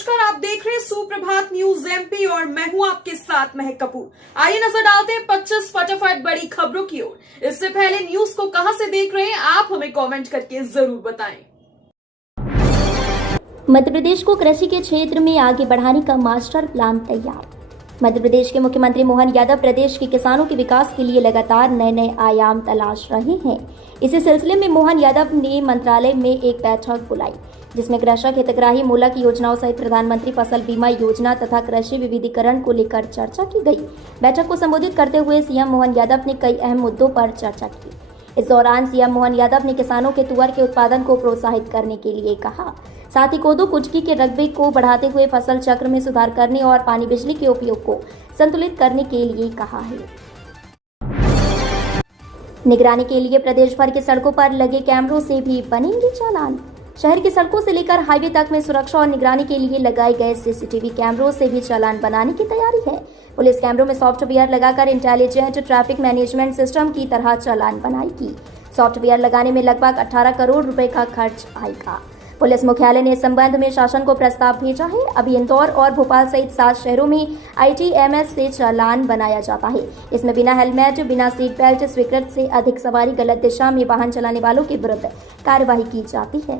नमस्कार, आप देख रहे हैं सुप्रभात न्यूज एमपी और मैं हूं आपके साथ महक कपूर। आइए नजर डालते हैं 25 फटाफट बड़ी खबरों की ओर। इससे पहले न्यूज को कहां से देख रहे हैं आप हमें कमेंट करके जरूर बताएं। मध्य प्रदेश को कृषि के क्षेत्र में आगे बढ़ाने का मास्टर प्लान तैयार। मध्य प्रदेश के मुख्यमंत्री मोहन यादव प्रदेश के किसानों के विकास के लिए लगातार नए आयाम तलाश रहे हैं। इसी सिलसिले में मोहन यादव ने मंत्रालय में एक बैठक बुलाई, जिसमें कृषक हितग्राही मूलक योजनाओं सहित प्रधानमंत्री फसल बीमा योजना तथा कृषि विविधीकरण को लेकर चर्चा की गई। बैठक को संबोधित करते हुए सीएम मोहन यादव ने कई अहम मुद्दों पर चर्चा की। इस दौरान सीएम मोहन यादव ने किसानों के तुअर के उत्पादन को प्रोत्साहित करने के लिए कहा, साथ ही कोदो कुटकी के रकबे को बढ़ाते हुए फसल चक्र में सुधार करने और पानी बिजली के उपयोग को संतुलित करने के लिए कहा है। निगरानी के लिए प्रदेश भर की सड़कों पर लगे कैमरों से भी बनेंगे चालान। शहर की सड़कों से लेकर हाईवे तक में सुरक्षा और निगरानी के लिए लगाए गए सीसीटीवी कैमरों से भी चालान बनाने की तैयारी है। पुलिस कैमरों में सॉफ्टवेयर लगाकर इंटेलिजेंट ट्रैफिक मैनेजमेंट सिस्टम की तरह चालान बनाएगी। सॉफ्टवेयर लगाने में लगभग 18 करोड़ रुपए का खर्च आएगा। पुलिस मुख्यालय ने इस संबंध में शासन को प्रस्ताव भेजा है। अभी इंदौर और भोपाल सहित 7 शहरों में ITMS से चालान बनाया जाता है। इसमें बिना हेलमेट, बिना सीट बेल्ट, स्वीकृत से अधिक सवारी, गलत दिशा में वाहन चलाने वालों के विरुद्ध कार्यवाही की जाती है।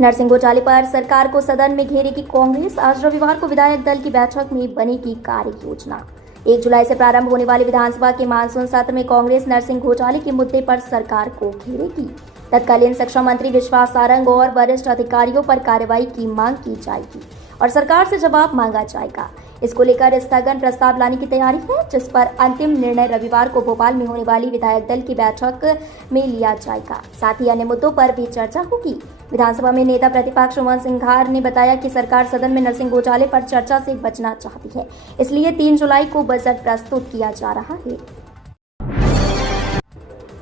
नरसिंह घोटाले पर सरकार को सदन में घेरेगी कांग्रेस। आज रविवार को विधायक दल की बैठक में बनेगी कार्य योजना। 1 जुलाई से प्रारंभ होने वाली विधानसभा के मानसून सत्र में कांग्रेस नरसिंह घोटाले के मुद्दे पर सरकार को घेरेगी। तत्कालीन शिक्षा मंत्री विश्वास सारंग और वरिष्ठ अधिकारियों पर कार्रवाई की मांग की जाएगी और सरकार से जवाब मांगा जाएगा। इसको लेकर स्थगन प्रस्ताव लाने की तैयारी है, जिस पर अंतिम निर्णय रविवार को भोपाल में होने वाली विधायक दल की बैठक में लिया जाएगा। साथ ही अन्य मुद्दों पर भी चर्चा होगी। विधानसभा में नेता प्रतिपक्ष उमंग सिंघार ने बताया कि सरकार सदन में नरसिंह घोटाले पर चर्चा से बचना चाहती है, इसलिए 3 जुलाई को बजट प्रस्तुत किया जा रहा है।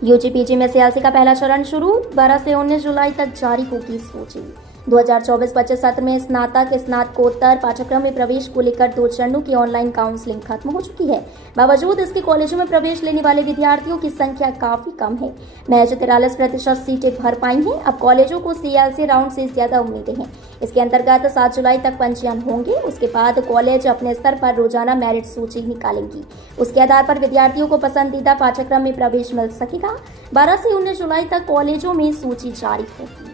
UG-PG में CLC का पहला चरण शुरू। 12 से 19 जुलाई तक जारी होगी सूची। 2024-25 सत्र में स्नातक स्नातकोत्तर पाठ्यक्रम में प्रवेश को लेकर 2 चरणों की ऑनलाइन काउंसलिंग खत्म हो चुकी है। बावजूद इसके कॉलेजों में प्रवेश लेने वाले विद्यार्थियों की संख्या काफी कम है। महज 43% सीटें भर पाई हैं। अब कॉलेजों को CLC राउंड से ज्यादा उम्मीदें हैं। इसके अंतर्गत 7 जुलाई तक पंजीयन होंगे। उसके बाद कॉलेज अपने स्तर पर रोजाना मेरिट सूची निकालेंगी। उसके आधार पर विद्यार्थियों को पसंदीदा पाठ्यक्रम में प्रवेश मिल सकेगा। 12 से 19 जुलाई तक कॉलेजों में सूची जारी होगी।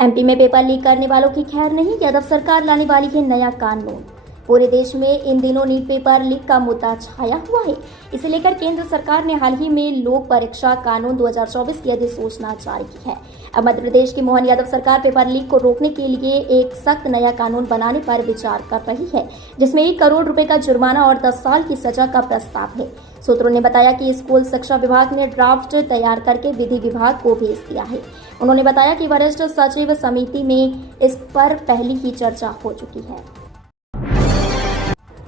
MP में पेपर लीक करने वालों की खैर नहीं, यादव सरकार लाने वाली है नया कानून। पूरे देश में इन दिनों नीट पेपर लीक का मुद्दा छाया हुआ है। इसे लेकर केंद्र सरकार ने हाल ही में लोक परीक्षा कानून 2024 की अधिसूचना जारी की है। अब मध्य प्रदेश की मोहन यादव सरकार पेपर लीक को रोकने के लिए एक सख्त नया कानून बनाने पर विचार कर रही है, जिसमें 1 करोड़ रुपए का जुर्माना और 10 साल की सजा का प्रस्ताव है। सूत्रों ने बताया कि स्कूल शिक्षा विभाग ने ड्राफ्ट तैयार करके विधि विभाग को भेज दिया है। उन्होंने बताया कि वरिष्ठ सचिव समिति में इस पर पहले ही चर्चा हो चुकी है।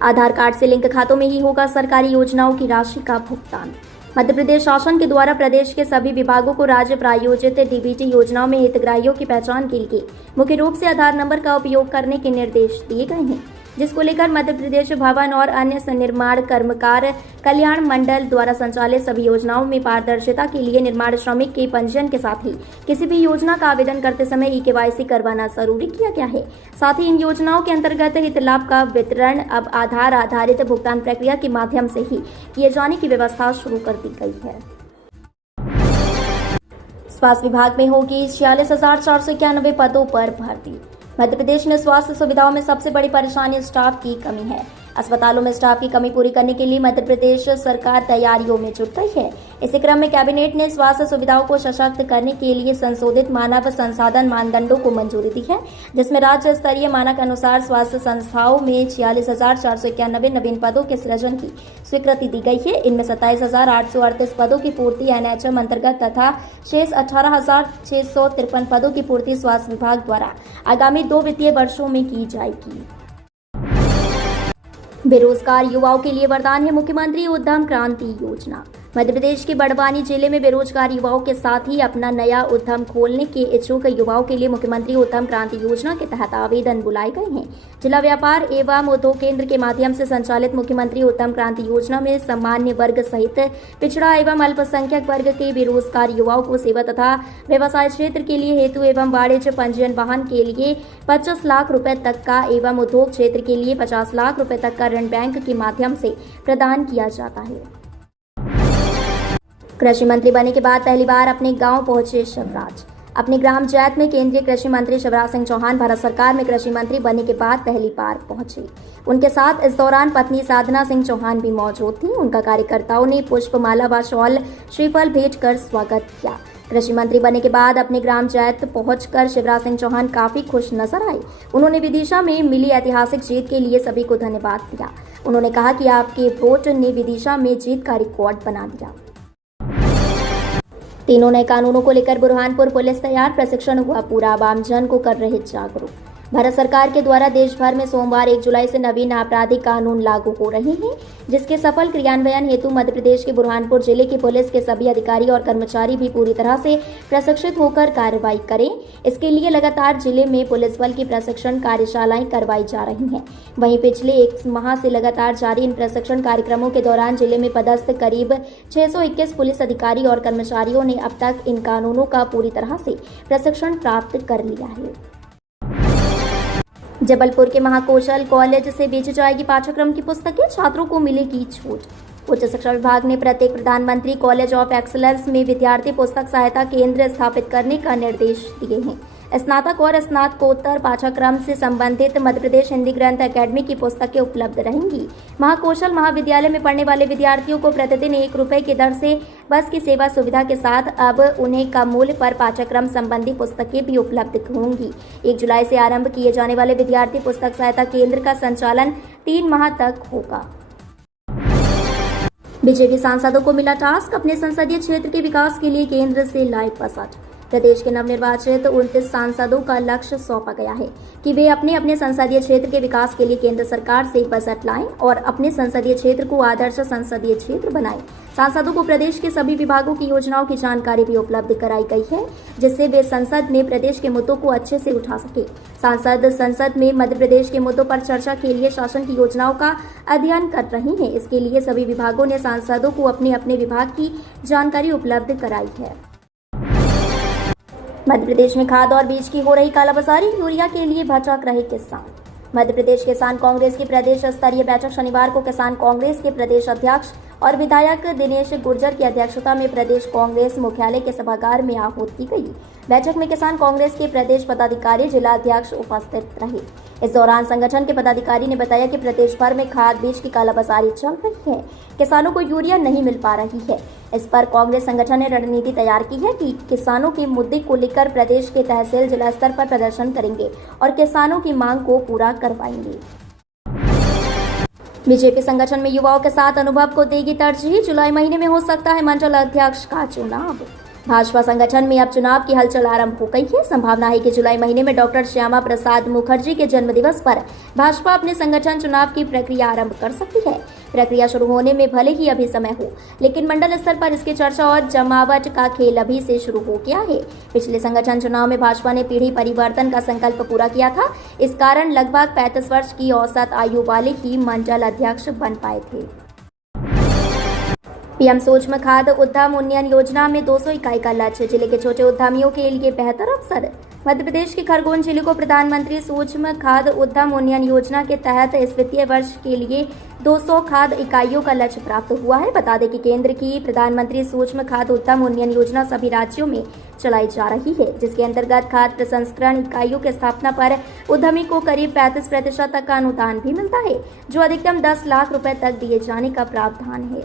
आधार कार्ड से लिंक खातों में ही होगा सरकारी योजनाओं की राशि का भुगतान। मध्य प्रदेश शासन के द्वारा प्रदेश के सभी विभागों को राज्य प्रायोजित DBT योजनाओं में हितग्राहियों की पहचान के लिए मुख्य रूप से आधार नंबर का उपयोग करने के निर्देश दिए गए हैं, जिसको लेकर मध्य प्रदेश भवन और अन्य निर्माण कर्मकार कल्याण मंडल द्वारा संचालित सभी योजनाओं में पारदर्शिता के लिए निर्माण श्रमिक के पंजीयन के साथ ही किसी भी योजना का आवेदन करते समय eKYC करवाना जरूरी किया गया है। साथ ही इन योजनाओं के अंतर्गत हित लाभ का वितरण अब आधार आधारित भुगतान प्रक्रिया के माध्यम से ही किए जाने की व्यवस्था शुरू कर दी गई है। स्वास्थ्य विभाग में होगी 46,491 पदों पर भर्ती। मध्य प्रदेश में स्वास्थ्य सुविधाओं में सबसे बड़ी परेशानी स्टाफ की कमी है। अस्पतालों में स्टाफ की कमी पूरी करने के लिए मध्य प्रदेश सरकार तैयारियों में जुट गई है। इसी क्रम में कैबिनेट ने स्वास्थ्य सुविधाओं को सशक्त करने के लिए संशोधित मानव संसाधन मानदंडों को मंजूरी दी है, जिसमें राज्य स्तरीय मानक अनुसार स्वास्थ्य संस्थाओं में 46,491 नवीन पदों के सृजन की स्वीकृति दी गई है। इनमें 27,838 पदों की पूर्ति NHM अंतर्गत तथा शेष 18,653 पदों की पूर्ति स्वास्थ्य विभाग द्वारा आगामी 2 वित्तीय वर्षों में की जाएगी। बेरोजगार युवाओं के लिए वरदान है मुख्यमंत्री उद्यम क्रांति योजना। मध्य प्रदेश के बड़वानी जिले में बेरोजगार युवाओं के साथ ही अपना नया उद्यम खोलने के इच्छुक युवाओं के लिए मुख्यमंत्री उत्तम क्रांति योजना के तहत आवेदन बुलाए गए हैं। जिला व्यापार एवं उद्योग केंद्र के माध्यम से संचालित मुख्यमंत्री उत्तम क्रांति योजना में सामान्य वर्ग सहित पिछड़ा एवं अल्पसंख्यक वर्ग के बेरोजगार युवाओं को सेवा तथा व्यवसाय क्षेत्र के लिए हेतु एवं वाणिज्य पंजीयन वाहन के लिए 25 लाख रुपए तक का एवं उद्योग क्षेत्र के लिए 50 लाख रुपए तक का ऋण बैंक के माध्यम से प्रदान किया जाता है। कृषि मंत्री बनने के बाद पहली बार अपने गांव पहुंचे शिवराज। अपने ग्राम जैत में केंद्रीय कृषि मंत्री शिवराज सिंह चौहान भारत सरकार में कृषि मंत्री बनने के बाद पहली बार पहुंचे। उनके साथ इस दौरान पत्नी साधना सिंह चौहान भी मौजूद थी। उनका कार्यकर्ताओं ने पुष्पमाला व शॉल श्रीफल भेंट कर स्वागत किया। कृषि मंत्री बनने के बाद अपने ग्राम जैत पहुंचकर शिवराज सिंह चौहान काफी खुश नजर आए। उन्होंने विदिशा में मिली ऐतिहासिक जीत के लिए सभी को धन्यवाद दिया। उन्होंने कहा कि आपके वोट ने विदिशा में जीत का रिकॉर्ड बना दिया। तीनों नए कानूनों को लेकर बुरहानपुर पुलिस तैयार, प्रशिक्षण हुआ पूरा, आमजन को कर रहे जागरूक। भारत सरकार के द्वारा देश भर में सोमवार 1 जुलाई से नवीन आपराधिक कानून लागू हो रहे हैं, जिसके सफल क्रियान्वयन हेतु मध्य प्रदेश के बुरहानपुर जिले की पुलिस के सभी अधिकारी और कर्मचारी भी पूरी तरह से प्रशिक्षित होकर कार्रवाई करें। इसके लिए लगातार जिले में पुलिस बल की प्रशिक्षण कार्यशालाएं करवाई जा रही हैं। वहीं पिछले 1 माह से लगातार जारी इन प्रशिक्षण कार्यक्रमों के दौरान जिले में पदस्थ करीब 621 पुलिस अधिकारी और कर्मचारियों ने अब तक इन कानूनों का पूरी तरह से प्रशिक्षण प्राप्त कर लिया है। जबलपुर के महाकौशल कॉलेज से बेची जाएगी पाठ्यक्रम की पुस्तकें, छात्रों को मिलेगी छूट। उच्च शिक्षा विभाग ने प्रत्येक प्रधानमंत्री कॉलेज ऑफ एक्सीलेंस में विद्यार्थी पुस्तक सहायता केंद्र स्थापित करने का निर्देश दिए हैं। स्नातक और स्नातकोत्तर पाठ्यक्रम से संबंधित मध्य प्रदेश हिंदी ग्रंथ अकेडमी की पुस्तकें उपलब्ध रहेंगी। महाकौशल महाविद्यालय में पढ़ने वाले विद्यार्थियों को प्रतिदिन 1 रुपए की दर से बस की सेवा सुविधा के साथ अब उन्हें कम मूल्य पर पाठ्यक्रम संबंधी पुस्तकें भी उपलब्ध होंगी। 1 जुलाई से आरंभ किए जाने वाले विद्यार्थी पुस्तक सहायता केंद्र का संचालन 3 माह तक होगा। बीजेपी सांसदों को मिला टास्क, अपने संसदीय क्षेत्र के विकास के लिए केंद्र से लाए बजट। प्रदेश के नवनिर्वाचित 29 सांसदों का लक्ष्य सौंपा गया है कि वे अपने अपने संसदीय क्षेत्र के विकास के लिए केंद्र सरकार से बजट लाएं और अपने संसदीय क्षेत्र को आदर्श संसदीय क्षेत्र बनाएं। सांसदों को प्रदेश के सभी विभागों की योजनाओं की जानकारी भी उपलब्ध कराई गई है, जिससे वे संसद में प्रदेश के मुद्दों को अच्छे से उठा सके। सांसद संसद में मध्य प्रदेश के मुद्दों पर चर्चा के लिए शासन की योजनाओं का अध्ययन कर रही हैं। इसके लिए सभी विभागों ने सांसदों को अपने अपने विभाग की जानकारी उपलब्ध कराई है। मध्य प्रदेश में खाद और बीज की हो रही कालाबाजारी, यूरिया के लिए भटक रहे किसान। मध्य प्रदेश किसान कांग्रेस की प्रदेश स्तरीय बैठक शनिवार को किसान कांग्रेस के प्रदेश अध्यक्ष और विधायक दिनेश गुर्जर की अध्यक्षता में प्रदेश कांग्रेस मुख्यालय के सभागार में आहूत की गई। बैठक में किसान कांग्रेस के प्रदेश पदाधिकारी, जिला अध्यक्ष उपस्थित रहे। इस दौरान संगठन के पदाधिकारी ने बताया कि प्रदेश भर में खाद बीज की कालाबाजारी चल रही है, किसानों को यूरिया नहीं मिल पा रही है। इस पर कांग्रेस संगठन ने रणनीति तैयार की है कि किसानों के मुद्दे को लेकर प्रदेश के तहसील जिला स्तर पर प्रदर्शन करेंगे और किसानों की मांग को पूरा करवाएंगे। बीजेपी संगठन में युवाओं के साथ अनुभव को देगी तरजीह, जुलाई महीने में हो सकता है मंडल अध्यक्ष का चुनाव। भाजपा संगठन में अब चुनाव की हलचल आरंभ हो गई है। संभावना है कि जुलाई महीने में डॉक्टर श्यामा प्रसाद मुखर्जी के जन्मदिवस पर भाजपा अपने संगठन चुनाव की प्रक्रिया आरंभ कर सकती है। प्रक्रिया शुरू होने में भले ही अभी समय हो, लेकिन मंडल स्तर पर इसकी चर्चा और जमावट का खेल अभी से शुरू हो गया है। पिछले संगठन चुनाव में भाजपा ने पीढ़ी परिवर्तन का संकल्प पूरा किया था। इस कारण लगभग 35 वर्ष की औसत आयु वाले ही मंडल अध्यक्ष बन पाए थे। पीएम सूक्ष्म खाद उद्यम उन्नयन योजना में 200 इकाई का लक्ष्य, जिले के छोटे उद्यमियों के लिए बेहतर अवसर। मध्य प्रदेश के खरगोन जिले को प्रधानमंत्री सूक्ष्म खाद उद्यम उन्नयन योजना के तहत इस वित्तीय वर्ष के लिए 200 खाद इकाइयों का लक्ष्य प्राप्त हुआ है। बता दें कि केंद्र की प्रधानमंत्री सूक्ष्म खाद उद्यम उन्नयन योजना सभी राज्यों में चलाई जा रही है, जिसके अंतर्गत खाद प्रसंस्करण इकाइयों की स्थापना पर उद्यमी को करीब 35% तक का अनुदान भी मिलता है, जो अधिकतम 10 लाख रुपए तक दिए जाने का प्रावधान है।